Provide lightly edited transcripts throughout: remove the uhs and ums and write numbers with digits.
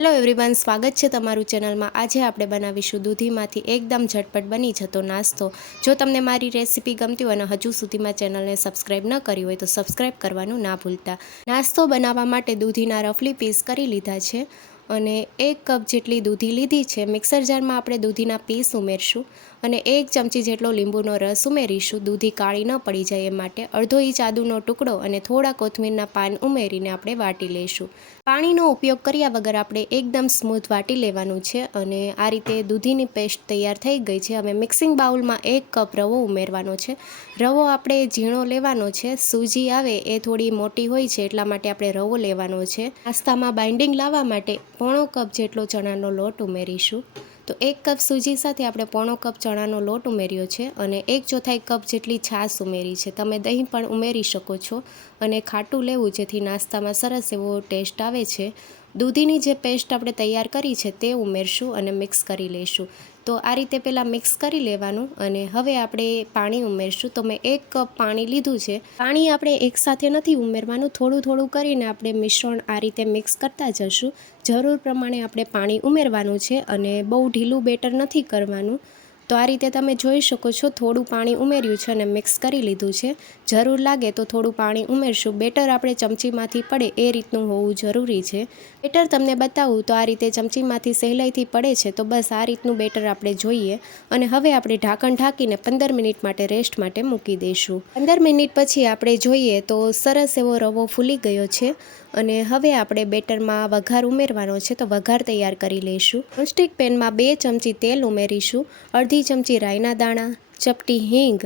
Hello everyone, સ્વાગત છે તમારું ચેનલમાં। આજે આપણે બનાવીશું દૂધીમાંથી એકદમ ઝટપટ બની જતો નાસ્તો। જો તમને મારી રેસીપી ગમતી હોય અને હજુ સુધીમાં ચેનલને સબસ્ક્રાઈબ ન કરી હોય તો સબસ્ક્રાઈબ કરવાનું ના ભૂલતા। નાસ્તો બનાવવા માટે દૂધીના રફલી પીસ કરી લીધા છે અને 1 કપ જેટલી દૂધી લીધી છે। મિક્સર જારમાં આપણે દૂધીના પીસ ઉમેરશું અને 1 ચમચી જેટલો લીંબુનો રસ ઉમેરીશું, દૂધી કાળી ન પડી જાય એ માટે। અડધો ઇંચ આદુનો ટુકડો અને થોડા કોથમીરના પાન ઉમેરીને આપણે વાટી લઈશું। પાણીનો ઉપયોગ કર્યા વગર આપણે એકદમ સ્મૂથ વાટી લેવાનું છે અને આ રીતે દૂધીની પેસ્ટ તૈયાર થઈ ગઈ છે। હવે મિક્સિંગ બાઉલમાં 1 કપ રવો ઉમેરવાનો છે। રવો આપણે ઝીણો લેવાનો છે, સૂજી આવે એ થોડી મોટી હોય છે એટલા માટે આપણે રવો લેવાનો છે। નાસ્તામાં બાઇન્ડિંગ લાવવા માટે પોણો કપ જેટલો ચણાનો લોટ ઉમેરીશું। તો 1 કપ સૂજી સાથે આપણે પોણો કપ ચણાનો લોટ ઉમેર્યો છે અને 1/4 કપ જેટલી છાશ ઉમેરી છે। તમે દહીં પણ ઉમેરી શકો છો અને ખાટું લેવું જેથી નાસ્તામાં સરસ એવો ટેસ્ટ આવે છે। દૂધીની જે પેસ્ટ આપણે તૈયાર કરી છે તે ઉમેરશું અને મિક્સ કરી લઈશું। તો આ રીતે પહેલાં મિક્સ કરી લેવાનું અને હવે આપણે પાણી ઉમેરશું। તો મેં 1 કપ પાણી લીધું છે। પાણી આપણે એકસાથે નથી ઉમેરવાનું, થોડું થોડું કરીને આપણે મિશ્રણ આ રીતે મિક્સ કરતા જશું। જરૂર પ્રમાણે આપણે પાણી ઉમેરવાનું છે અને બહુ ઢીલું બેટર નથી કરવાનું। તો આ રીતે તમે જોઈ શકો છો, થોડું પાણી ઉમેર્યું છે અને મિક્સ કરી લીધું છે। જરૂર લાગે તો થોડું પાણી ઉમેરશું। બેટર આપણે ચમચીમાંથી પડે એ રીતનું હોવું જરૂરી છે। બેટર તમને બતાવું તો આ રીતે ચમચીમાંથી સહેલાઈથી પડે છે, તો બસ આ રીતનું બેટર આપણે જોઈએ અને હવે આપણે ઢાંકણ ઢાંકીને 15 મિનિટ માટે રેસ્ટ માટે મૂકી દઈશું। 15 મિનિટ પછી આપણે જોઈએ તો સરસ એવો રવો ફૂલી ગયો છે અને હવે આપણે બેટરમાં વઘાર ઉમેરવાનો છે। તો વઘાર તૈયાર કરી લઈશું। નોનસ્ટિક પેનમાં 2 ચમચી તેલ ઉમેરીશું, અડધી ચમચી રાઈના દાણા, ચપટી હિંગ,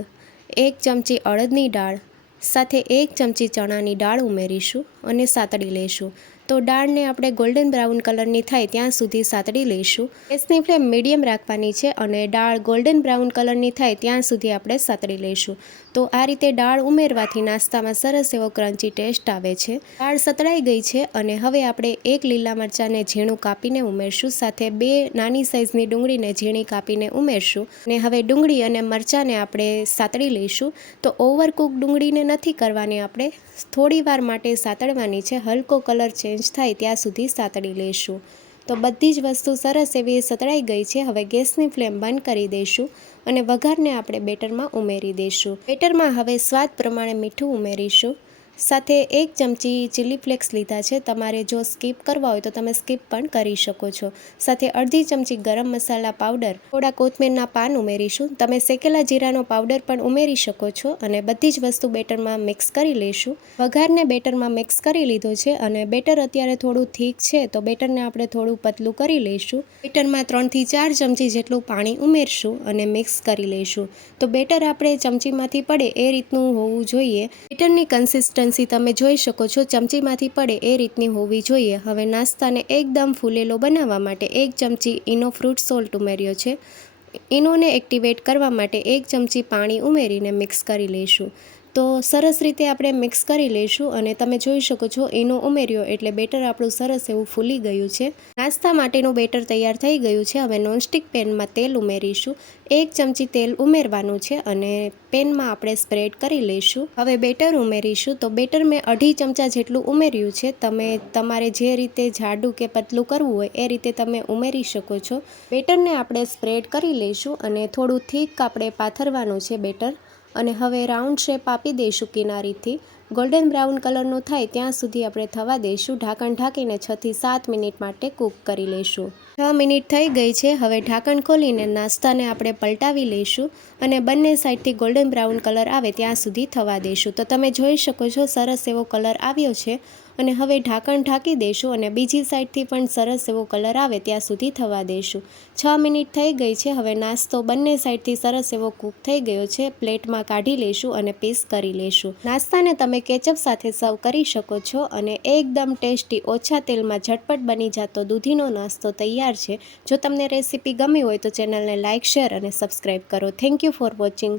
1 ચમચી અડદની દાળ સાથે 1 ચમચી ચણાની દાળ ઉમેરીશું અને સાતળી લઈશું। તો દાળને આપણે ગોલ્ડન બ્રાઉન કલરની થાય ત્યાં સુધી સાતળી લઈશું। ગેસની ફ્લેમ મીડિયમ રાખવાની છે અને દાળ ગોલ્ડન બ્રાઉન કલરની થાય ત્યાં સુધી આપણે સાતળી લઈશું। તો આ રીતે દાળ ઉમેરવાથી નાસ્તામાં સરસ એવો ક્રન્ચી ટેસ્ટ આવે છે। દાળ સતળાઈ ગઈ છે અને હવે આપણે 1 લીલા મરચાંને ઝીણું કાપીને ઉમેરશું, સાથે 2 નાની સાઇઝની ડુંગળીને ઝીણી કાપીને ઉમેરશું અને હવે ડુંગળી અને મરચાંને આપણે સાતળી લઈશું। તો ઓવરકુક ડુંગળીને નથી કરવાની, આપણે થોડી વાર માટે સાતળવાની છે, હલકો કલર ચેન્જ થાય ત્યાં સુધી સાતળી લઈશું। તો બધી જ વસ્તુ સરસ એવી સતળાઈ ગઈ છે। હવે ગેસની ફ્લેમ બંધ કરી દઈશું અને વઘારને આપણે બેટરમાં ઉમેરી દઈશું। બેટરમાં હવે સ્વાદ પ્રમાણે મીઠું ઉમેરીશું, સાથે 1 ચમચી ચીલી ફ્લેક્સ લીધા છે। તમારે જો સ્કીપ કરવા હોય તો તમે સ્કીપ પણ કરી શકો છો। સાથે અડધી ચમચી ગરમ મસાલા પાવડર, થોડા કોથમીરના પાન ઉમેરીશું। તમે શેકેલા જીરાનો પાવડર પણ ઉમેરી શકો છો અને બધી જ વસ્તુ બેટરમાં મિક્સ કરી લઈશું। વઘારને બેટરમાં મિક્સ કરી લીધો છે અને બેટર અત્યારે થોડું થીક છે, તો બેટરને આપણે થોડું પતલું કરી લઈશું। બેટરમાં 3 થી 4 ચમચી જેટલું પાણી ઉમેરશું અને મિક્સ કરી લઈશું। તો બેટર આપણે ચમચીમાંથી પડે એ રીતનું હોવું જોઈએ। બેટરની કન્સિસ્ટન્સી તમે જોઈ શકો છો, ચમચીમાંથી પડે એ રીતની હોવી જોઈએ। હવે નાસ્તાને એકદમ ફૂલેલો બનાવવા માટે 1 ચમચી ઈનો ફ્રૂટ સોલ્ટ ઉમેર્યો છે। ઈનોને એક્ટિવેટ કરવા માટે 1 ચમચી પાણી ઉમેરીને મિક્સ કરી લઈશું। તો સરસ રીતે આપણે મિક્સ કરી લઈશું અને તમે જોઈ શકો છો ઈનો ઉમેર્યો એટલે બેટર આપણું સરસ એવું ફૂલી ગયું છે। નાસ્તા માટેનું બેટર તૈયાર થઈ ગયું છે। હવે નોનસ્ટિક પેનમાં તેલ ઉમેરીશું, 1 ચમચી તેલ ઉમેરવાનું છે અને પેનમાં આપણે સ્પ્રેડ કરી લઈશું। હવે બેટર ઉમેરીશું। તો બેટર મેં 2.5 ચમચા જેટલું ઉમેર્યું છે। તમે તમારે જે રીતે જાડું કે પતલું કરવું હોય એ રીતે તમે ઉમેરી શકો છો। બેટરને આપણે સ્પ્રેડ કરી લઈશું અને થોડું થીક આપણે પાથરવાનું છે બેટર અને હવે રાઉન્ડ શેપ આપી દઈશું કિનારીથી। ગોલ્ડન બ્રાઉન કલરનું થાય ત્યાં સુધી આપણે થવા દઈશું। ઢાંકણ ઢાંકીને 6 થી 7 મિનિટ માટે કૂક કરી લઈશું। 6 મિનિટ થઈ ગઈ છે। હવે ઢાંકણ ખોલીને નાસ્તાને આપણે પલટાવી લઈશું અને બંને સાઈડથી ગોલ્ડન બ્રાઉન કલર આવે ત્યાં સુધી થવા દઈશું। તો તમે જોઈ શકો છો સરસ એવો કલર આવ્યો છે અને હવે ઢાંકણ ઢાંકી દઈશું અને બીજી સાઈડથી પણ સરસ એવો કલર આવે ત્યાં સુધી થવા દઈશું। 6 મિનિટ થઈ ગઈ છે। હવે નાસ્તો બંને સાઈડથી સરસ એવો કૂક થઈ ગયો છે। પ્લેટમાં કાઢી લઈશું અને પીસ કરી લઈશું। નાસ્તાને તમે કેચઅપ સાથે સર્વ કરી શકો છો અને એકદમ ટેસ્ટી, ઓછા તેલમાં ઝટપટ બની જતો દૂધીનો નાસ્તો તૈયાર છે। જો તમને રેસીપી ગમી હોય તો ચેનલને લાઇક, શેર અને સબસ્ક્રાઈબ કરો। Thank you for watching.